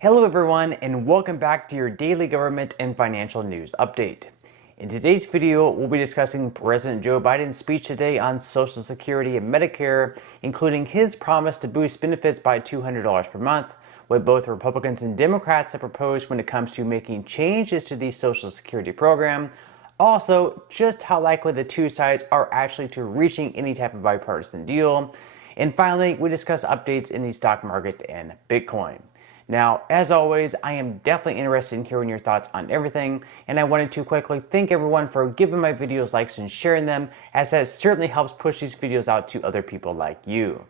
Hello everyone, and welcome back to your daily government and financial news update. In today's video, we'll be discussing President Joe Biden's speech today on Social Security and Medicare, including his promise to boost benefits by $200 per month, what both Republicans and Democrats have proposed when it comes to making changes to the Social Security program, also just how likely the two sides are actually to reaching any type of bipartisan deal, and finally, we discuss updates in the stock market and Bitcoin. Now, as always, I am definitely interested in hearing your thoughts on everything, and I wanted to quickly thank everyone for giving my videos likes and sharing them, as that certainly helps push these videos out to other people like you.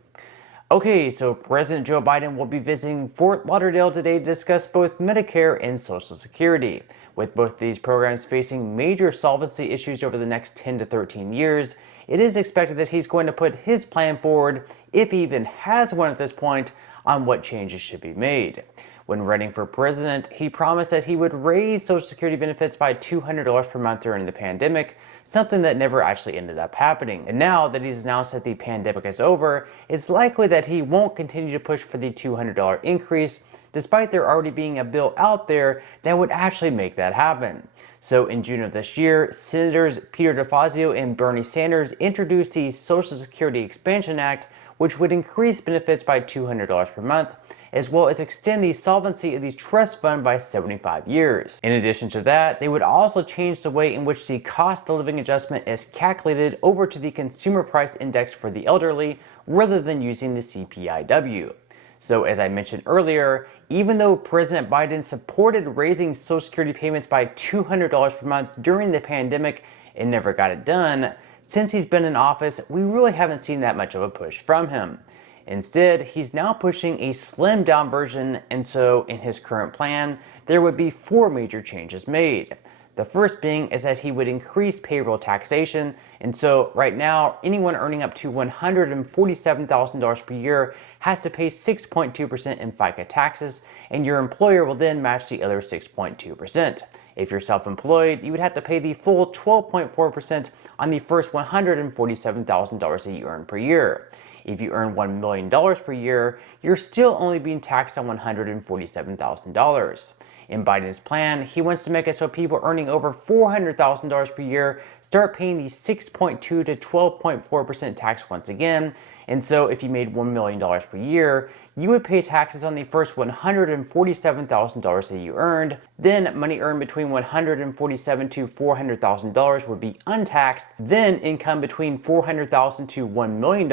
Okay, so President Joe Biden will be visiting Fort Lauderdale today to discuss both Medicare and Social Security. With both these programs facing major solvency issues over the next 10 to 13 years, it is expected that he's going to put his plan forward, if he even has one at this point, on what changes should be made. When running for president, he promised that he would raise Social Security benefits by $200 per month during the pandemic, something that never actually ended up happening. And now that he's announced that the pandemic is over, it's likely that he won't continue to push for the $200 increase, despite there already being a bill out there that would actually make that happen. So in June of this year, Senators Peter DeFazio and Bernie Sanders introduced the Social Security Expansion Act, which would increase benefits by $200 per month, as well as extend the solvency of the trust fund by 75 years. In addition to that, they would also change the way in which the cost of living adjustment is calculated over to the Consumer Price Index for the elderly, rather than using the CPIW. So as I mentioned earlier, even though President Biden supported raising Social Security payments by $200 per month during the pandemic and never got it done, since he's been in office, we really haven't seen that much of a push from him. Instead, he's now pushing a slimmed down version, and so in his current plan, there would be 4 major changes made. The first being is that he would increase payroll taxation, and so right now, anyone earning up to $147,000 per year has to pay 6.2% in FICA taxes, and your employer will then match the other 6.2%. If you're self-employed, you would have to pay the full 12.4% on the first $147,000 that you earn per year. If you earn $1 million per year, you're still only being taxed on $147,000. In Biden's plan, he wants to make it so people earning over $400,000 per year start paying the 6.2 to 12.4% tax once again. And so if you made $1 million per year, you would pay taxes on the first $147,000 that you earned. Then money earned between $147,000 to $400,000 would be untaxed. Then income between $400,000 to $1 million,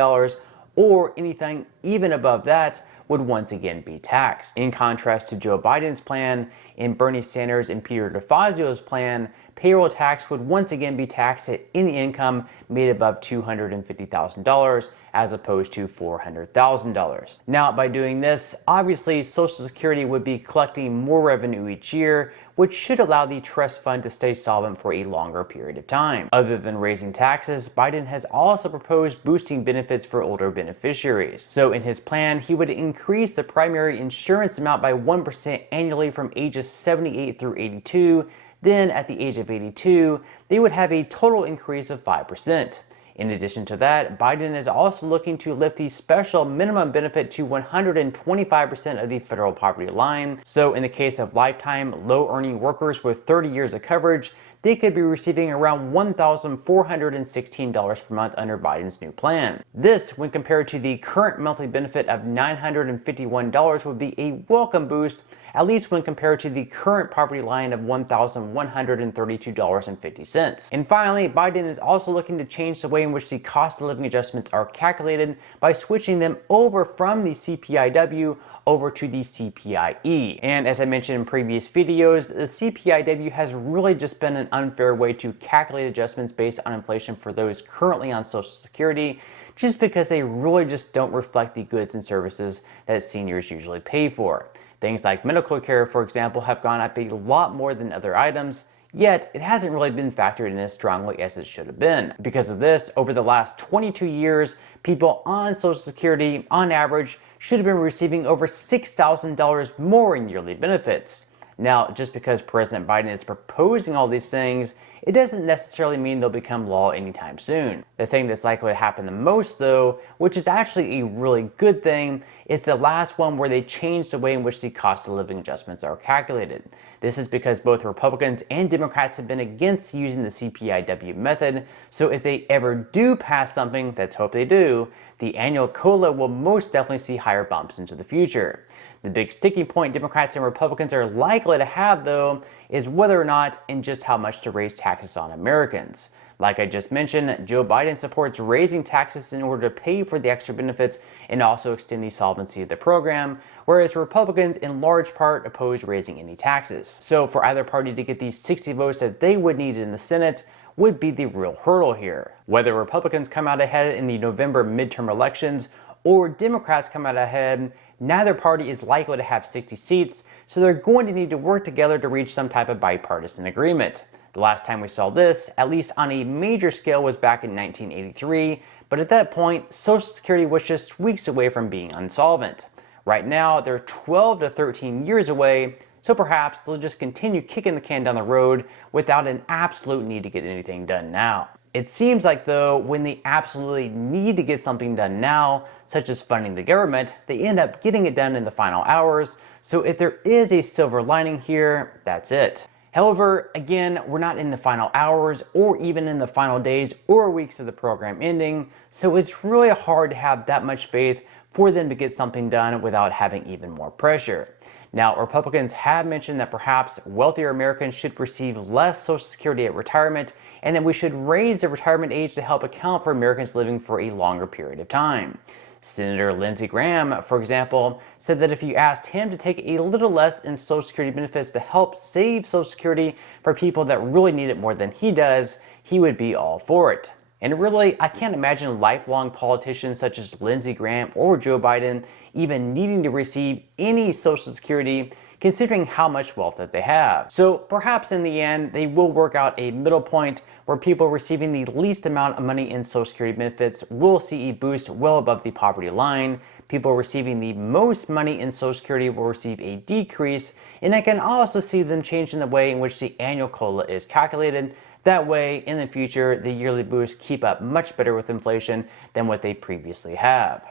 or anything even above that, would once again be taxed. In contrast to Joe Biden's plan, in Bernie Sanders and Peter DeFazio's plan, payroll tax would once again be taxed at any income made above $250,000 as opposed to $400,000. Now, by doing this, obviously Social Security would be collecting more revenue each year, which should allow the trust fund to stay solvent for a longer period of time. Other than raising taxes, Biden has also proposed boosting benefits for older beneficiaries. So in his plan, he would increase the primary insurance amount by 1% annually from ages 78 through 82. Then at the age of 82, they would have a total increase of 5%. In addition to that, Biden is also looking to lift the special minimum benefit to 125% of the federal poverty line. So in the case of lifetime low-earning workers with 30 years of coverage, they could be receiving around $1,416 per month under Biden's new plan. This, when compared to the current monthly benefit of $951, would be a welcome boost, at least when compared to the current poverty line of $1,132.50. And finally, Biden is also looking to change the way in which the cost of living adjustments are calculated by switching them over from the CPIW over to the CPIE. And as I mentioned in previous videos, the CPIW has really just been an unfair way to calculate adjustments based on inflation for those currently on Social Security, just because they really just don't reflect the goods and services that seniors usually pay for. Things like medical care, for example, have gone up a lot more than other items, yet it hasn't really been factored in as strongly as it should have been. Because of this, over the last 22 years, people on Social Security, on average, should have been receiving over $6,000 more in yearly benefits. Now, just because President Biden is proposing all these things, it doesn't necessarily mean they'll become law anytime soon. The thing that's likely to happen the most, though, which is actually a really good thing, is the last one where they change the way in which the cost of living adjustments are calculated. This is because both Republicans and Democrats have been against using the CPIW method, so if they ever do pass something, let's hope they do, the annual COLA will most definitely see higher bumps into the future. The big sticking point Democrats and Republicans are likely to have, though, is whether or not and just how much to raise taxes on Americans. Like I just mentioned, Joe Biden supports raising taxes in order to pay for the extra benefits and also extend the solvency of the program, whereas Republicans in large part oppose raising any taxes. So for either party to get these 60 votes that they would need in the Senate would be the real hurdle here. Whether Republicans come out ahead in the November midterm elections or Democrats come out ahead, neither party is likely to have 60 seats, so they're going to need to work together to reach some type of bipartisan agreement. The last time we saw this, at least on a major scale, was back in 1983, but at that point, Social Security was just weeks away from being insolvent. Right now, they're 12 to 13 years away, so perhaps they'll just continue kicking the can down the road without an absolute need to get anything done now. It seems like, though, when they absolutely need to get something done now, such as funding the government, they end up getting it done in the final hours, so if there is a silver lining here, that's it. However, again, we're not in the final hours or even in the final days or weeks of the program ending, so it's really hard to have that much faith for them to get something done without having even more pressure. Now, Republicans have mentioned that perhaps wealthier Americans should receive less Social Security at retirement and that we should raise the retirement age to help account for Americans living for a longer period of time. Senator Lindsey Graham, for example, said that if you asked him to take a little less in Social Security benefits to help save Social Security for people that really need it more than he does, he would be all for it. And really, I can't imagine lifelong politicians such as Lindsey Graham or Joe Biden even needing to receive any Social Security considering how much wealth that they have. So perhaps in the end, they will work out a middle point where people receiving the least amount of money in Social Security benefits will see a boost well above the poverty line. People receiving the most money in Social Security will receive a decrease, and I can also see them changing the way in which the annual COLA is calculated. That way, in the future, the yearly boosts keep up much better with inflation than what they previously have.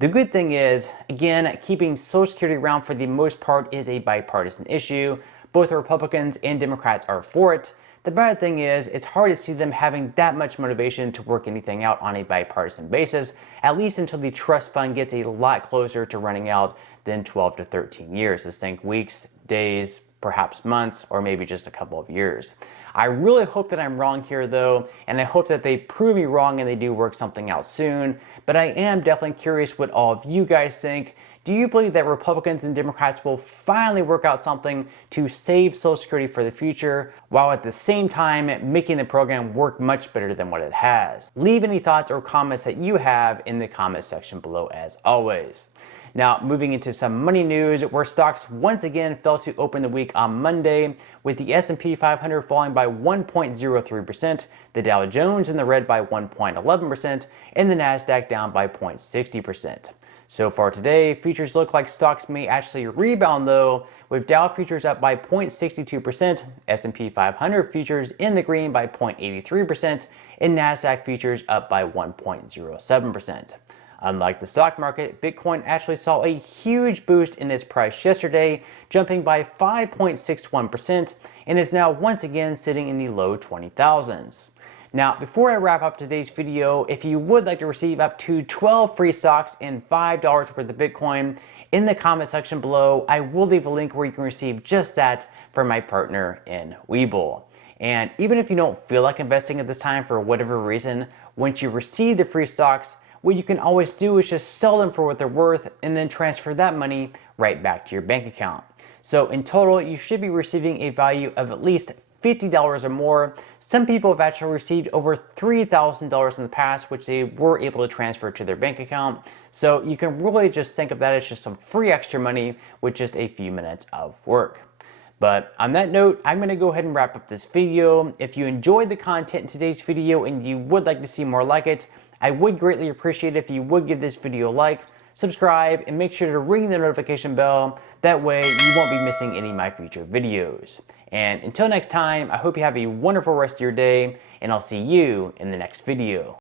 The good thing is, again, keeping Social Security around for the most part is a bipartisan issue. Both Republicans and Democrats are for it. The bad thing is, it's hard to see them having that much motivation to work anything out on a bipartisan basis, at least until the trust fund gets a lot closer to running out than 12 to 13 years. Let's think weeks, days, perhaps months, or maybe just a couple of years. I really hope that I'm wrong here, though, and I hope that they prove me wrong and they do work something out soon, but I am definitely curious what all of you guys think. Do you believe that Republicans and Democrats will finally work out something to save Social Security for the future, while at the same time making the program work much better than what it has? Leave any thoughts or comments that you have in the comment section below as always. Now, moving into some money news, where stocks once again fell to open the week on Monday, with the S&P 500 falling by 1.03%, the Dow Jones in the red by 1.11%, and the Nasdaq down by 0.60%. So far today, futures look like stocks may actually rebound though, with Dow futures up by 0.62%, S&P 500 futures in the green by 0.83%, and Nasdaq futures up by 1.07%. Unlike the stock market, Bitcoin actually saw a huge boost in its price yesterday, jumping by 5.61% and is now once again sitting in the low 20,000s. Now, before I wrap up today's video, if you would like to receive up to 12 free stocks and $5 worth of Bitcoin, in the comment section below, I will leave a link where you can receive just that from my partner in Webull. And even if you don't feel like investing at this time for whatever reason, once you receive the free stocks, what you can always do is just sell them for what they're worth and then transfer that money right back to your bank account. So in total, you should be receiving a value of at least $50 or more. Some people have actually received over $3,000 in the past, which they were able to transfer to their bank account. So you can really just think of that as just some free extra money with just a few minutes of work. But on that note, I'm going to go ahead and wrap up this video. If you enjoyed the content in today's video and you would like to see more like it, I would greatly appreciate it if you would give this video a like, subscribe, and make sure to ring the notification bell. That way you won't be missing any of my future videos. And until next time, I hope you have a wonderful rest of your day, and I'll see you in the next video.